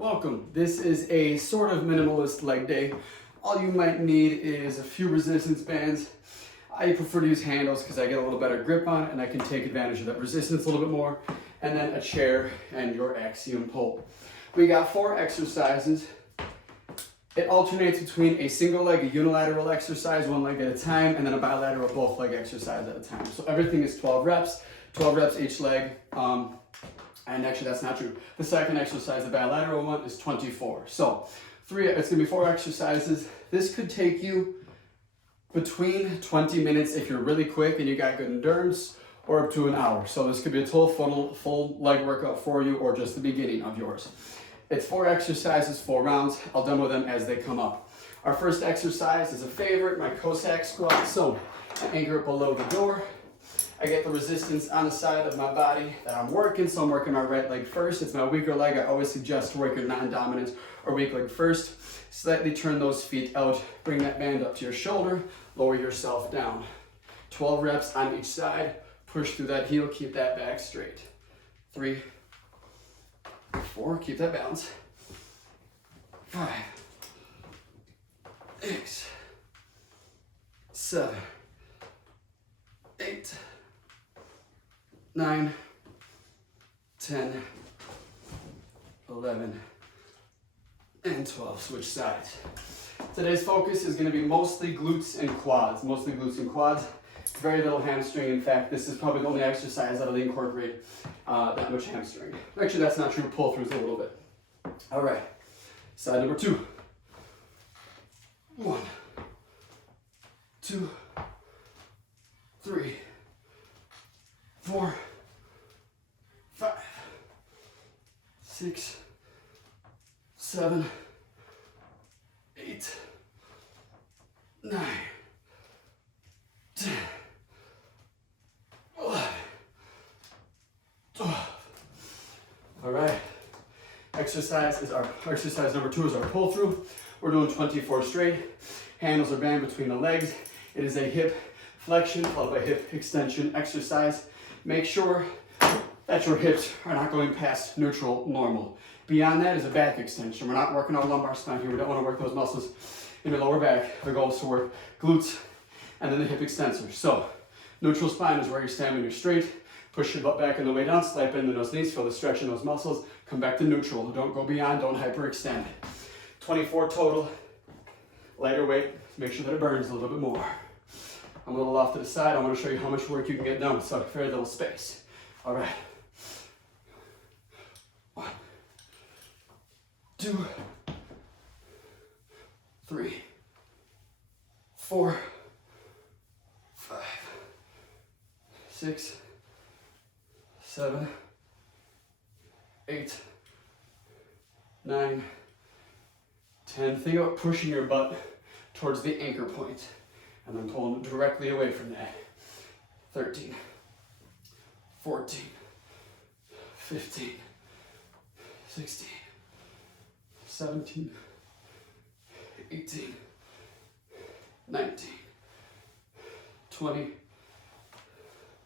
welcome. This is a sort of minimalist leg day. All you might need is a few resistance bands. I prefer to use handles because I get a little better grip on it and I can take advantage of that resistance a little bit more. And then a chair and your Axium pole. We got 4 exercises. It alternates between a single leg, a unilateral exercise, 1 leg at a time, and then a bilateral both leg exercise at a time. So everything is 12 reps each leg. And actually that's not true. The second exercise, the bilateral one, is 24. So it's gonna be 4 exercises. This could take you between 20 minutes if you're really quick and you got good endurance, or up to an hour. So this could be a total full leg workout for you, or just the beginning of yours. It's 4 exercises, 4 rounds. I'll demo them as they come up. Our first exercise is a favorite, my Cossack Squat. So I anchor it below the door. I get the resistance on the side of my body that I'm working, so I'm working my right leg first. It's my weaker leg. I always suggest to work your non-dominant or weak leg first. Slightly turn those feet out, bring that band up to your shoulder, lower yourself down. 12 reps on each side. Push through that heel, keep that back straight. 3, 4, keep that balance. 5, 6, 7, 8, 9, 10, 11, and 12. Switch sides. Today's focus is going to be mostly glutes and quads. Very little hamstring. In fact, this is probably the only exercise that'll incorporate that much hamstring. Actually, that's not true. Pull throughs a little bit. All right. Side number 2. 1, 2, 3, 4, 5, 6, 7, 8, 9, 10, 11, 12. All right. Exercise number 2 is our pull through. We're doing 24 straight. Handles are band between the legs. It is a hip flexion followed by hip extension exercise. Make sure that your hips are not going past neutral normal. Beyond that is a back extension. We're not working our lumbar spine here. We don't want to work those muscles in your lower back. The goal is to work glutes and then the hip extensors. So neutral spine is where you're standing when you're straight. Push your butt back on the way down, slide bend in those knees, feel the stretch in those muscles. Come back to neutral. Don't go beyond, don't hyperextend. 24 total. Lighter weight, make sure that it burns a little bit more. I'm a little off to the side. I want to show you how much work you can get done, so very little space. All right. 1, 2, 3, 4, 5, 6, 7, 8, 9, 10. Think about pushing your butt towards the anchor point and then pulling directly away from that. 13, 14, 15, 16, 17, 18, 19, 20,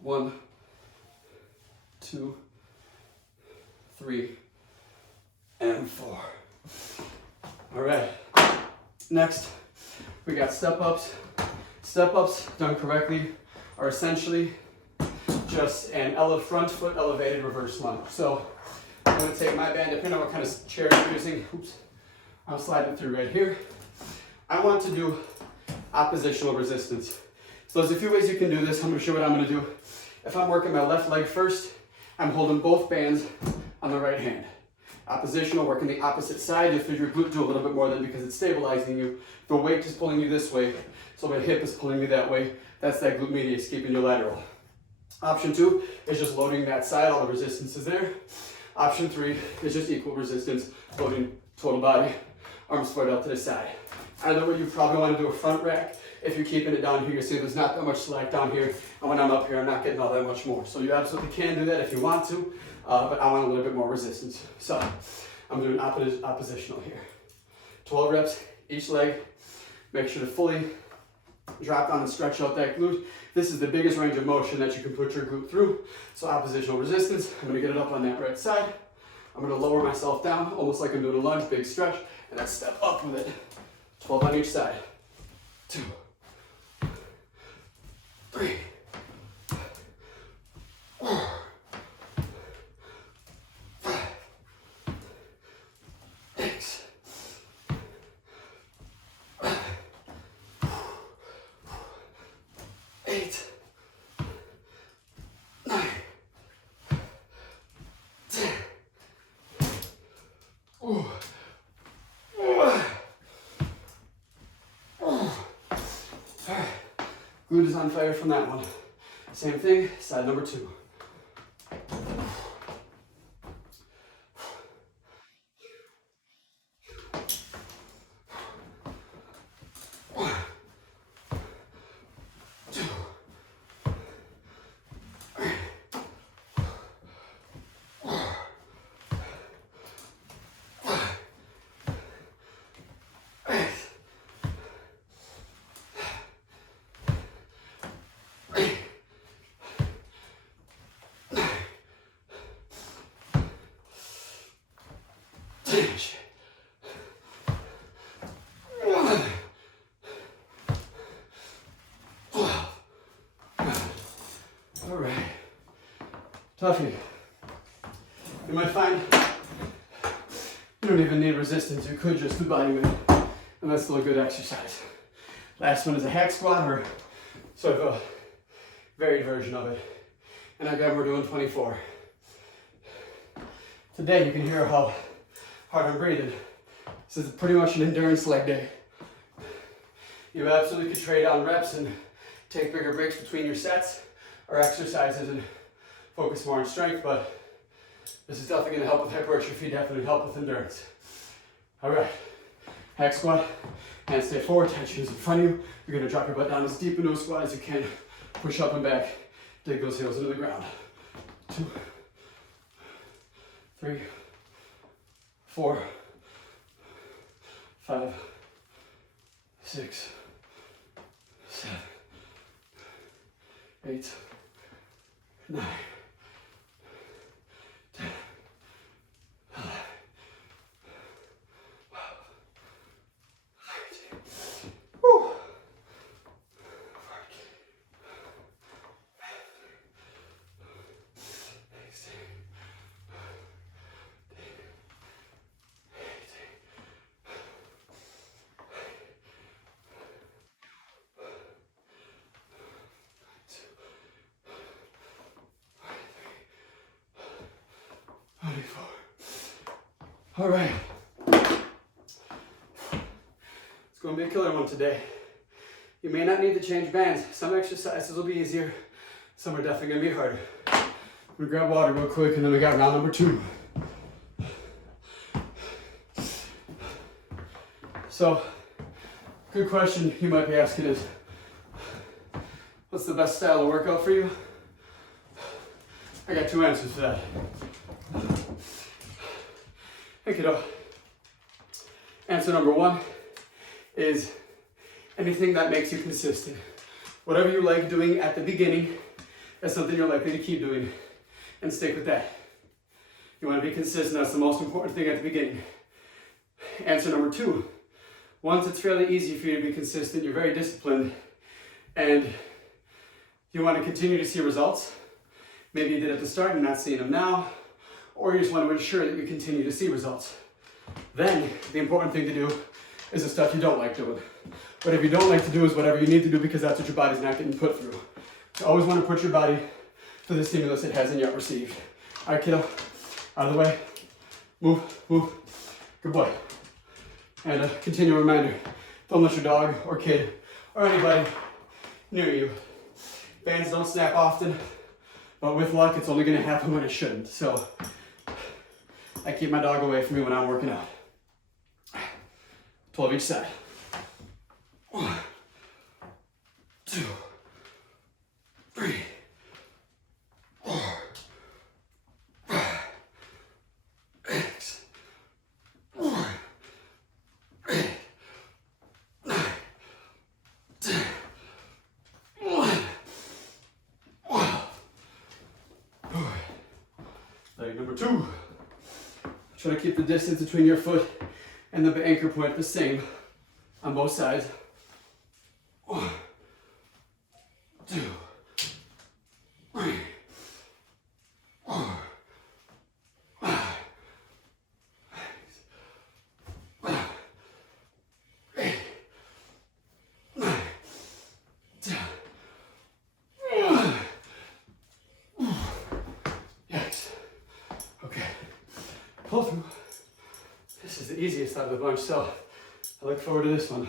1, 2, 3, and 4. All right, next we got step-ups. Step-ups done correctly are essentially just an front foot elevated reverse lunge. So I'm gonna take my band, depending on what kind of chair you're using. Oops, I'll slide it through right here. I want to do oppositional resistance. So there's a few ways you can do this. I'm gonna show you what I'm gonna do. If I'm working my left leg first, I'm holding both bands on the right hand. Oppositional, working the opposite side. You'll feel your glute do a little bit more than because it's stabilizing you. The weight is pulling you this way, so my hip is pulling me that way. That's that glute medius, keeping you lateral. Option 2 is just loading that side, all the resistance is there. Option 3 is just equal resistance, loading total body, arms spread out to the side. Either way, you probably want to do a front rack. If you're keeping it down here, you see there's not that much slack down here, and when I'm up here, I'm not getting all that much more. So you absolutely can do that if you want to, but I want a little bit more resistance. So I'm doing oppositional here. 12 reps each leg. Make sure to fully drop down and stretch out that glute. This is the biggest range of motion that you can put your glute through. So oppositional resistance, I'm gonna get it up on that right side. I'm gonna lower myself down, almost like I'm doing a lunge, big stretch, and then step up with it. 12 on each side. 2, 3, 4, 5, 6, 8, 9, 10. Ooh. Glute is on fire from that one. Same thing, side number 2. Finish. All right. Toughie. You might find you don't even need resistance. You could just do body weight, and that's still a good exercise. Last one is a hex squat, or sort of a varied version of it. And again, we're doing 24. Today, you can hear how hard I'm breathing. This is pretty much an endurance leg day. You absolutely could trade on reps and take bigger breaks between your sets or exercises and focus more on strength, but this is definitely going to help with hypertrophy, definitely help with endurance. All right, hex squat, hands stay forward, tension is in front of you. You're going to drop your butt down as deep into a squat as you can. Push up and back, dig those heels into the ground. 2, 3, 4, 5, 6, 7, 8, 9, 10, 11, 12, 13, 14, 16, 24. All right. It's going to be a killer one today. You may not need to change bands. Some exercises will be easier. Some are definitely going to be harder. I'm going to grab water real quick, and then we got round number 2. So, good question you might be asking is, what's the best style of workout for you? I got 2 answers for that. Hey kiddo. Answer number 1 is anything that makes you consistent. Whatever you like doing at the beginning is something you're likely to keep doing, and stick with that. You want to be consistent. That's the most important thing at the beginning. Answer number 2. Once it's fairly easy for you to be consistent, you're very disciplined, and you want to continue to see results. Maybe you did at the start and not seeing them now, or you just want to ensure that you continue to see results. Then, the important thing to do is the stuff you don't like doing. Whatever you don't like to do is whatever you need to do, because that's what your body's not getting put through. You always want to put your body through the stimulus it hasn't yet received. All right, kiddo, out of the way. Move, move. Good boy. And a continual reminder, don't let your dog or kid or anybody near you. Bands don't snap often, but with luck, it's only going to happen when it shouldn't. So I keep my dog away from me when I'm working out. 12 each side. 1, 2, 3, 4, 5, 6, 7, 8, 9, 10, 11, 12. Leg number 2. Try to keep the distance between your foot and the anchor point the same on both sides. 1, 2, 3, 4, 5, 8, 9, 10. Yes. Okay. Pull through. This is the easiest out of the bunch, so I look forward to this one.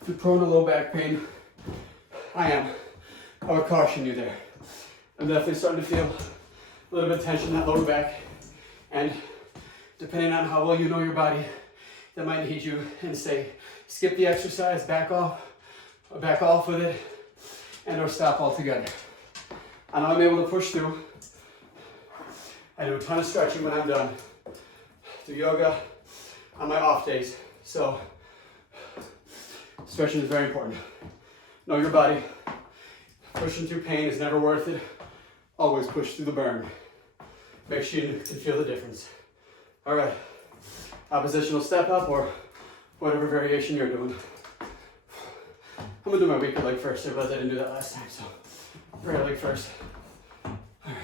If you're prone to low back pain, I would caution you there. I'm definitely starting to feel a little bit of tension in that lower back, and depending on how well you know your body, that might need you and say, skip the exercise, back off with it, and or stop altogether. I know I'm able to push through. I do a ton of stretching when I'm done. Do yoga on my off days, so stretching is very important. Know your body. Pushing through pain is never worth it. Always push through the burn. Make sure you can feel the difference. All right, oppositional step up or whatever variation you're doing. I'm gonna do my weaker leg first. I realized I didn't do that last time, so prayer leg first. All right.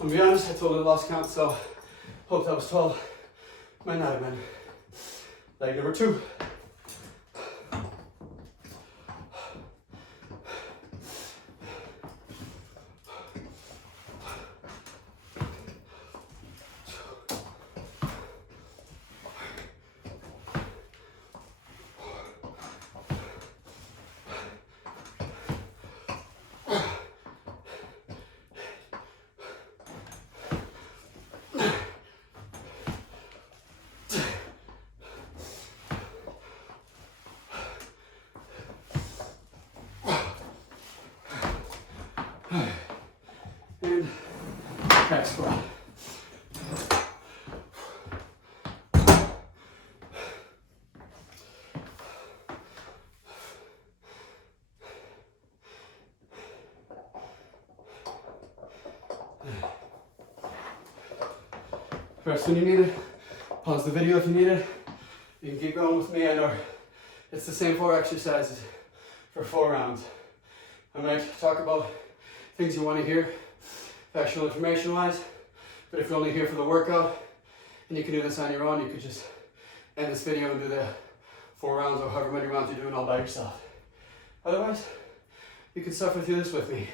I'll be honest, I totally lost count, so hope that was 12. Might not have been. Leg number 2. And Hex Squat. Rest when you need it. Pause the video if you need it. You can keep going with me, and or it's the same 4 exercises for 4 rounds. I might talk about things you want to hear, factual information wise, but if you're only here for the workout and you can do this on your own, you could just end this video and do the 4 rounds or however many rounds you're doing all by yourself. Otherwise, you can suffer through this with me.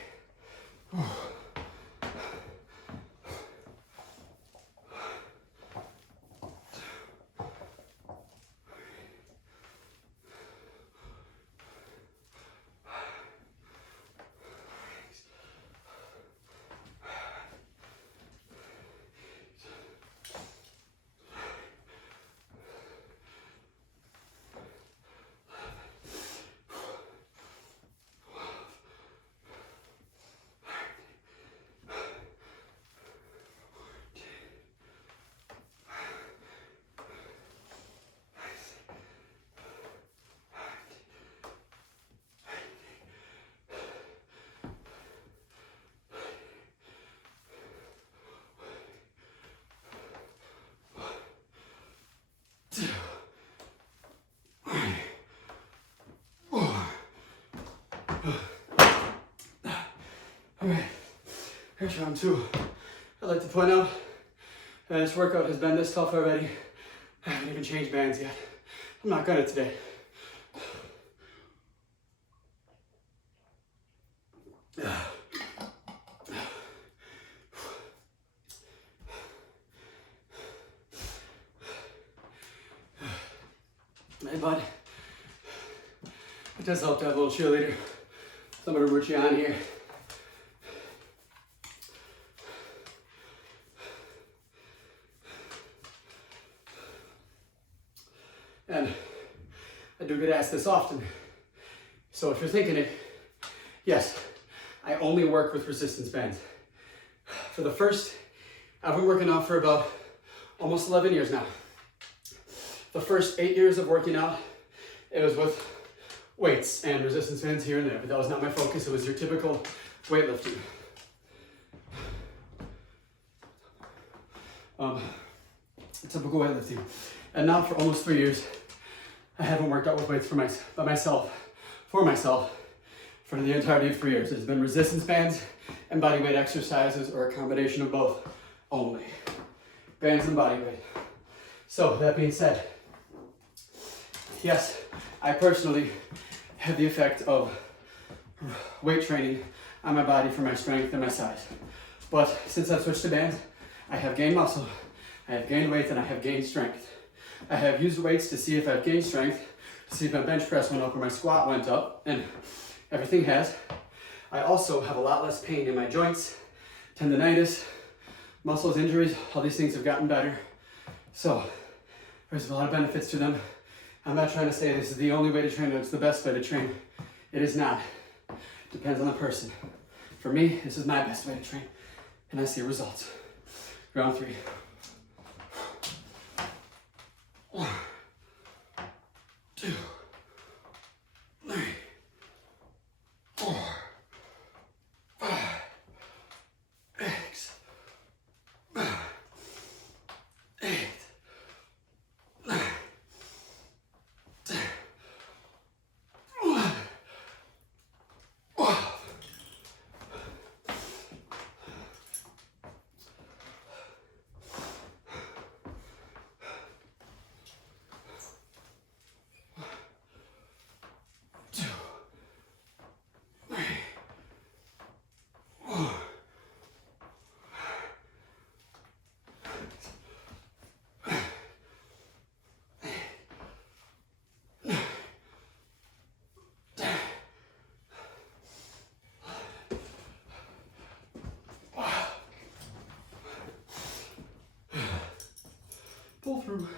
All right, here's round 2. I'd like to point out that this workout has been this tough already. I haven't even changed bands yet. I'm not gonna today. Hey bud, it does help to have a little cheerleader, somebody to root you on here. And I do get asked this often. So if you're thinking it, yes, I only work with resistance bands. For the first, I've been working out for about almost 11 years now. The first 8 years of working out, it was with weights and resistance bands here and there, but that was not my focus. It was your typical weightlifting. Typical weightlifting. And now for almost 3 years, I haven't worked out with weights for myself for the entirety of 3 years. It's been resistance bands and body weight exercises, or a combination of both only. Bands and body weight. So that being said, yes, I personally have the effect of weight training on my body for my strength and my size. But since I've switched to bands, I have gained muscle, I have gained weight, and I have gained strength. I have used weights to see if I've gained strength, to see if my bench press went up or my squat went up, and everything has. I also have a lot less pain in my joints, tendonitis, muscles, injuries. All these things have gotten better. So there's a lot of benefits to them. I'm not trying to say this is the only way to train, or it's the best way to train. It is not. Depends on the person. For me, this is my best way to train, and I see results. Round 3. 1, 2, 3, 4, 5, 6, 8, 9, 10, 11, 12. Pull through.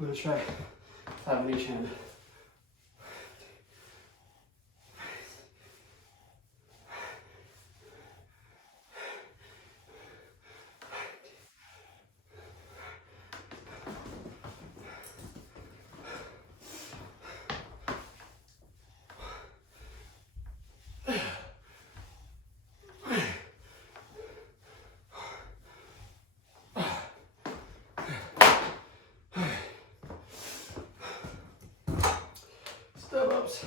I'm going to try 5 on each hand. Step ups.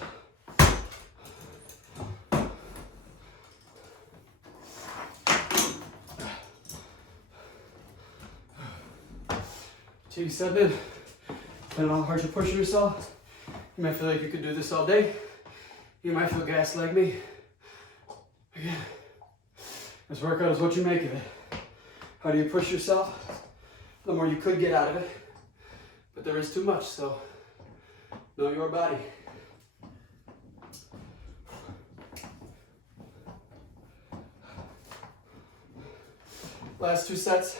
Till you step in, depending on how hard you're pushing yourself, you might feel like you could do this all day. You might feel gassed like me. Again, this workout is what you make of it. How do you push yourself? The more you could get out of it, but there is too much, so know your body. Last 2 sets,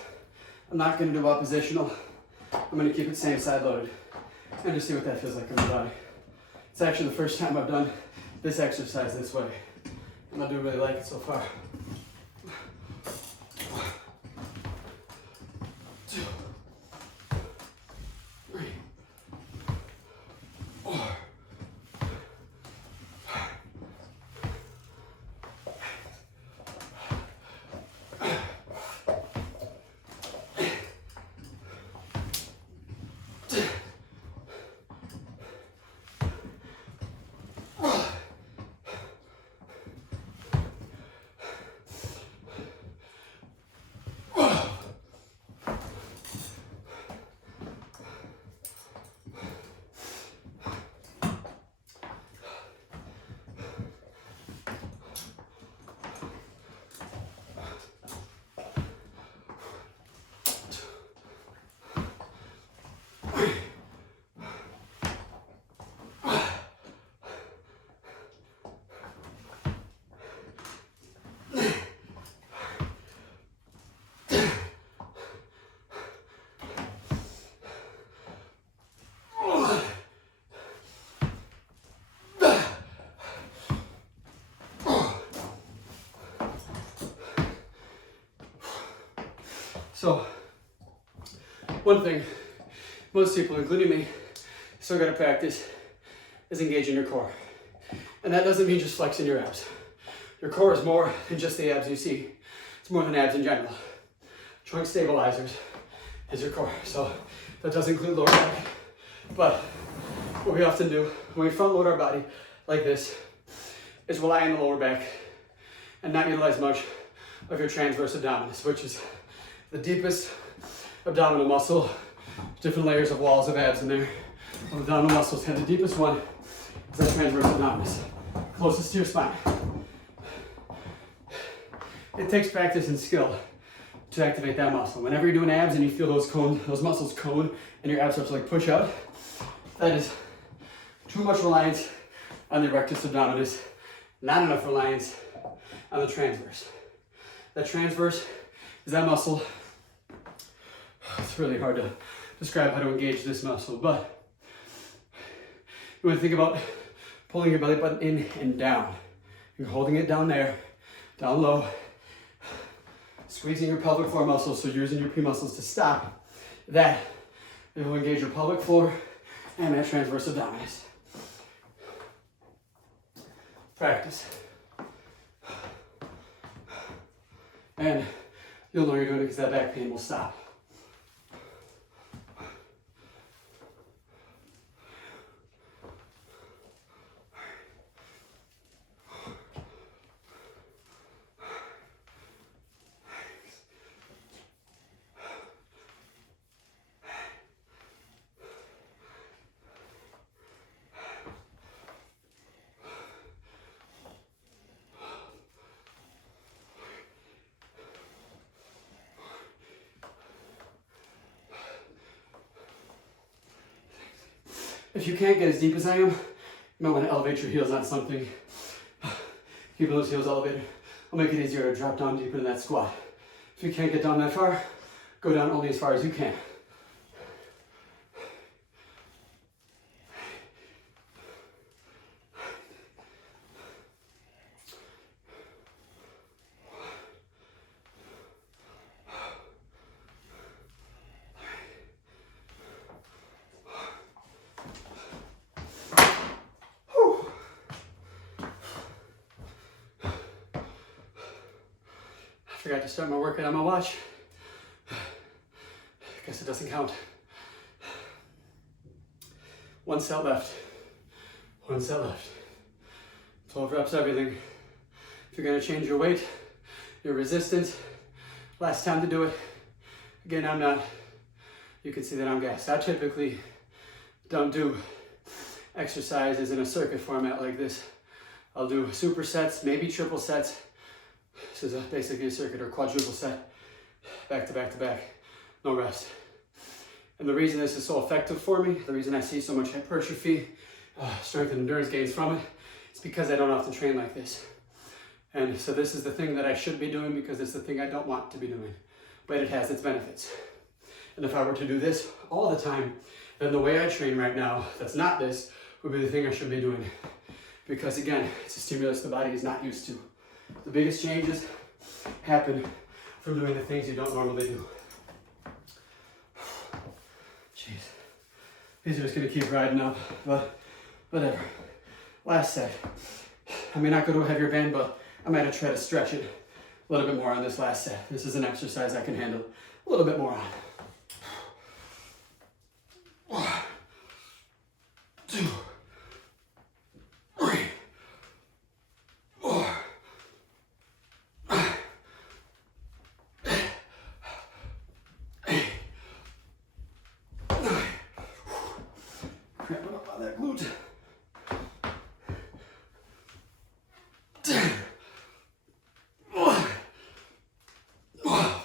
I'm not going to do oppositional. I'm going to keep it same side loaded and just see what that feels like in my body. It's actually the first time I've done this exercise this way, and I do really like it so far. 2, 3, 4. So, one thing most people, including me, still gotta practice is engaging your core. And that doesn't mean just flexing your abs. Your core is more than just the abs you see. It's more than abs in general. Joint stabilizers is your core. So that does include lower back. But what we often do when we front load our body like this is rely on the lower back and not utilize much of your transverse abdominis, which is the deepest abdominal muscle, different layers of walls of abs in there. Abdominal muscles, and the deepest one is that transverse abdominis, closest to your spine. It takes practice and skill to activate that muscle. Whenever you're doing abs and you feel those muscles cone, and your abs start to like push out, that is too much reliance on the rectus abdominis, not enough reliance on the transverse. That transverse is that muscle. It's really hard to describe how to engage this muscle, but you want to think about pulling your belly button in and down. You're holding it down there, down low, squeezing your pelvic floor muscles, so you're using your pre-muscles to stop that. It will engage your pelvic floor and that transverse abdominis. Practice. And you'll know you're doing it because that back pain will stop. If you can't get as deep as I am, you might want to elevate your heels on something. Keeping those heels elevated will make it easier to drop down deeper in that squat. If you can't get down that far, go down only as far as you can. Forgot to start my workout on my watch. Guess it doesn't count. 1 set left. 1 set left. 12 reps, everything. If you're gonna change your weight, your resistance, last time to do it. Again, I'm not. You can see that I'm gassed. I typically don't do exercises in a circuit format like this. I'll do supersets, maybe triple sets. This is basically a circuit or quadruple set, back to back to back, no rest. And the reason this is so effective for me, the reason I see so much hypertrophy, strength and endurance gains from it, is because I don't often train like this. And so this is the thing that I should be doing because it's the thing I don't want to be doing. but it has its benefits. And if I were to do this all the time, then the way I train right now, that's not this, would be the thing I should be doing. Because again, it's a stimulus the body is not used to. The biggest changes happen from doing the things you don't normally do. Jeez. These are just gonna keep riding up, but whatever. Last set. I may not go to a heavier band, but I might try to stretch it a little bit more on this last set. This is an exercise I can handle a little bit more on. 1, 2, 3, 4, 5, 8, 9. Cramping up on that glute. 10. 11. 12.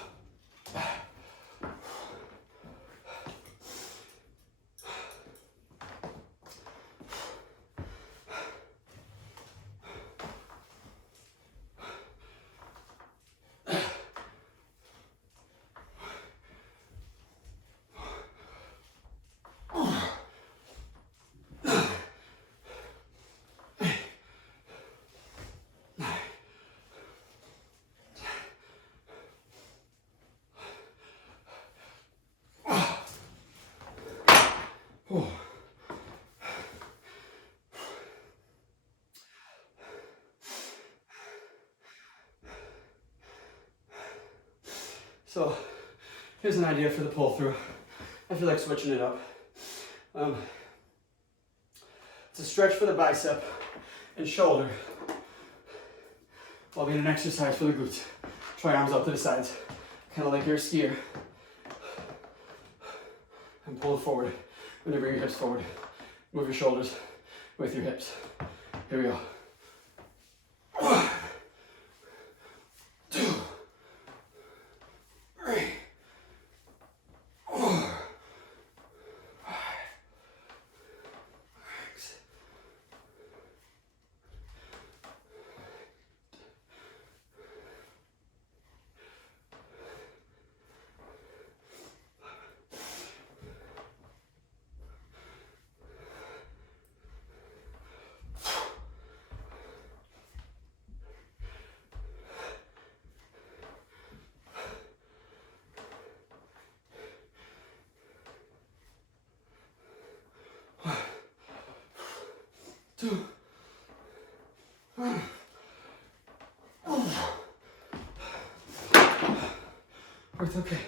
So here's an idea for the pull through. I feel like switching it up. It's a stretch for the bicep and shoulder while being an exercise for the glutes. Try arms out to the sides, kind of like you're a skier. And pull it forward. When you bring your hips forward, move your shoulders with your hips. Here we go. 1, 2, 3, 4, 5, 6. Two. Worked okay.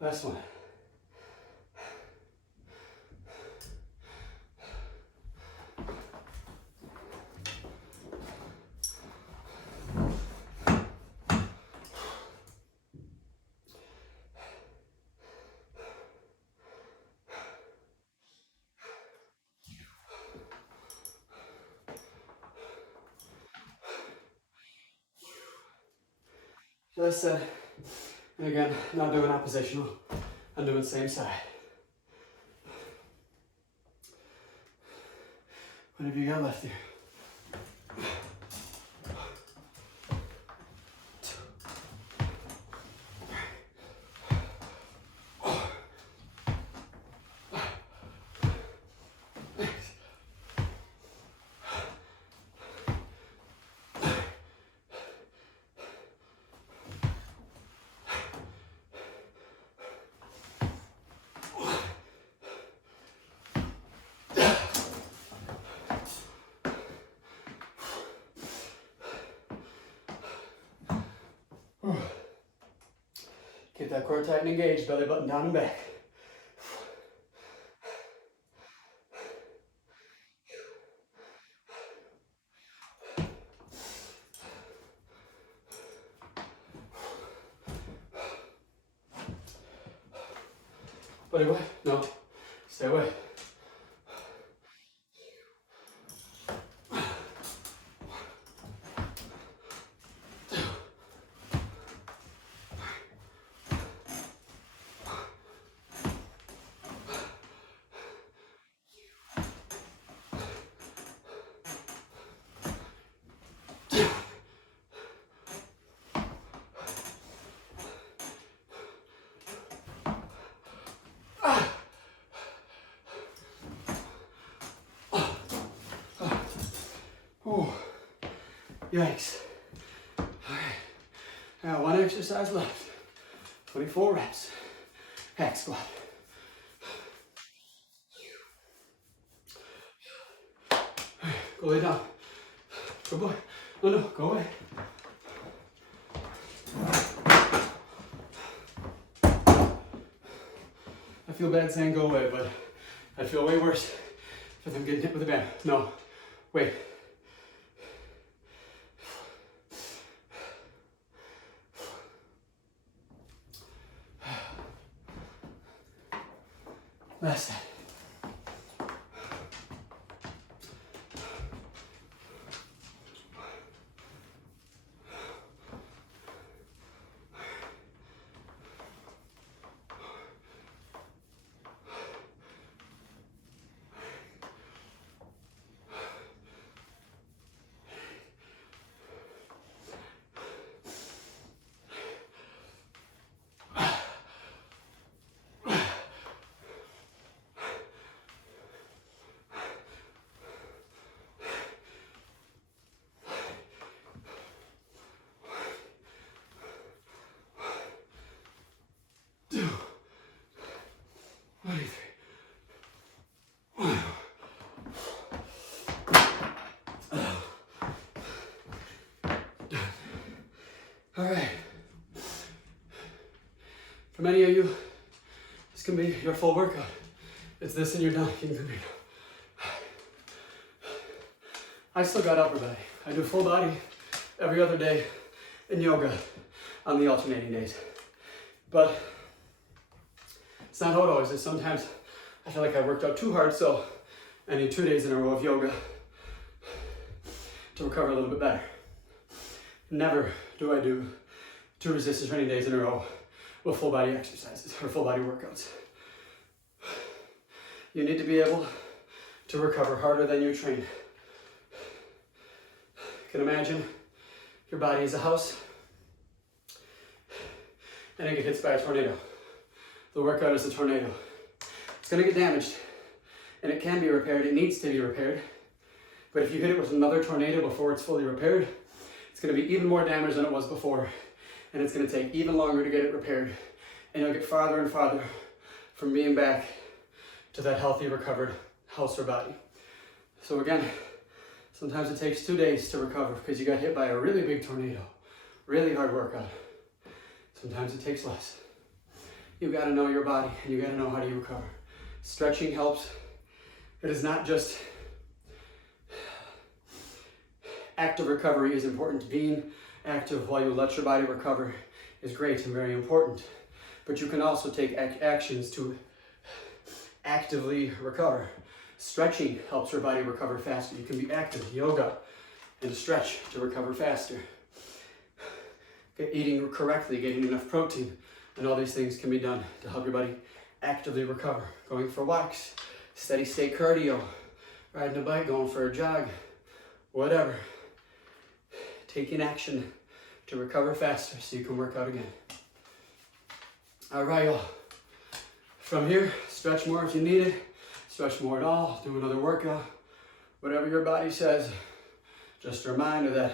Last one. So I said, and again, not doing oppositional, I'm doing same side. What have you got left here? 2, 3, 4, 5, 6. Get that core tight and engaged, belly button down and back. Buddy boy, no, stay away. Yikes. All right, now one exercise left. 24 reps. Hex squat. Go lay down. Good boy. No, go away. I feel bad saying go away, but I feel way worse for them getting hit with a band. No, wait. Last set. All right. For many of you, this can be your full workout. It's this and you're done. You can come here. I still got upper body. I do full body every other day in yoga on the alternating days. But it's not how it always is. Sometimes I feel like I worked out too hard, so I need 2 days in a row of yoga to recover a little bit better. Never do I do 2 resistance training days in a row with full body exercises or full body workouts. You need to be able to recover harder than you train. You can imagine your body is a house and it gets hit by a tornado. The workout is a tornado. It's going to get damaged and it can be repaired. It needs to be repaired. But if you hit it with another tornado before it's fully repaired, it's going to be even more damage than it was before, and it's going to take even longer to get it repaired, and you'll get farther and farther from being back to that healthy, recovered house or body. So again, sometimes it takes 2 days to recover because you got hit by a really big tornado, really hard workout. Sometimes it takes less. You've got to know your body, and you got to know how do you recover. Stretching helps. It is not just active recovery is important. Being active while you let your body recover is great and very important. But you can also take actions to actively recover. Stretching helps your body recover faster. You can be active, yoga, and stretch to recover faster. Eating correctly, getting enough protein, and all these things can be done to help your body actively recover. Going for walks, steady state cardio, riding a bike, going for a jog, whatever. Taking action to recover faster so you can work out again. All right, y'all. From here, stretch more if you need it. Stretch more at all. Do another workout. Whatever your body says. Just a reminder that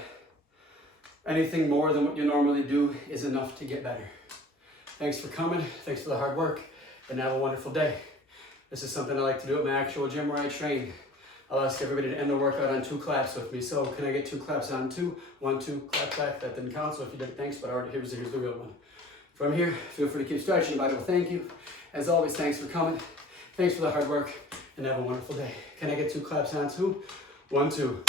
anything more than what you normally do is enough to get better. Thanks for coming. Thanks for the hard work. And have a wonderful day. This is something I like to do at my actual gym where I train. I'll ask everybody to end the workout on 2 claps with me. So can I get 2 claps on 2? 1, 2, clap, clap. That didn't count, so if you did, thanks, but already here's the real one. From here, feel free to keep stretching. Everybody will thank you. As always, thanks for coming. Thanks for the hard work, and have a wonderful day. Can I get 2 claps on 2? 1, 2.